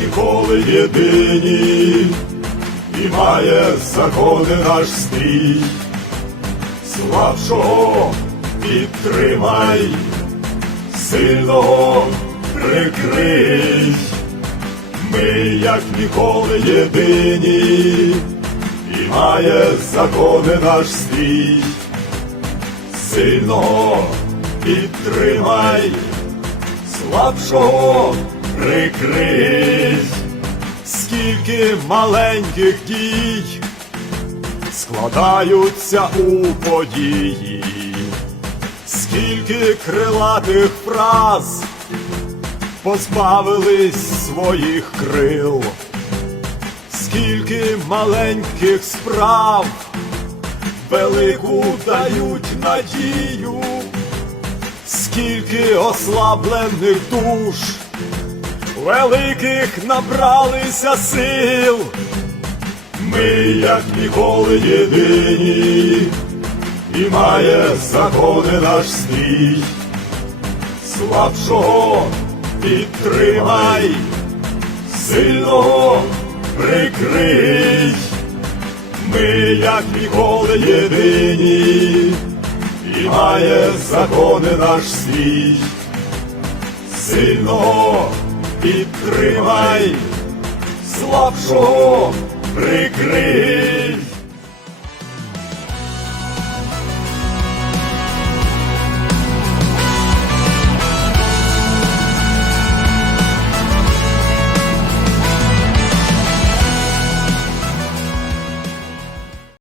ніколи єдині, і має закони наш стрій. Слабшого підтримай, сильного прикрий. Ми, як ніколи, єдині, і має закони наш стрій. Сильного підтримай, слабшого прикрий. Скільки маленьких дій складаються у події, скільки крилатих фраз позбавились своїх крил, скільки маленьких справ велику дають надію, скільки ослаблених душ, великих набралися сил. Ми, як ніколи, єдині, і має закони наш стрій. Слабшого підтримай, сильного прикрий. Ми, як ніколи, єдині, і має закони наш свій. Сильного підтримай, слабшого прикрий.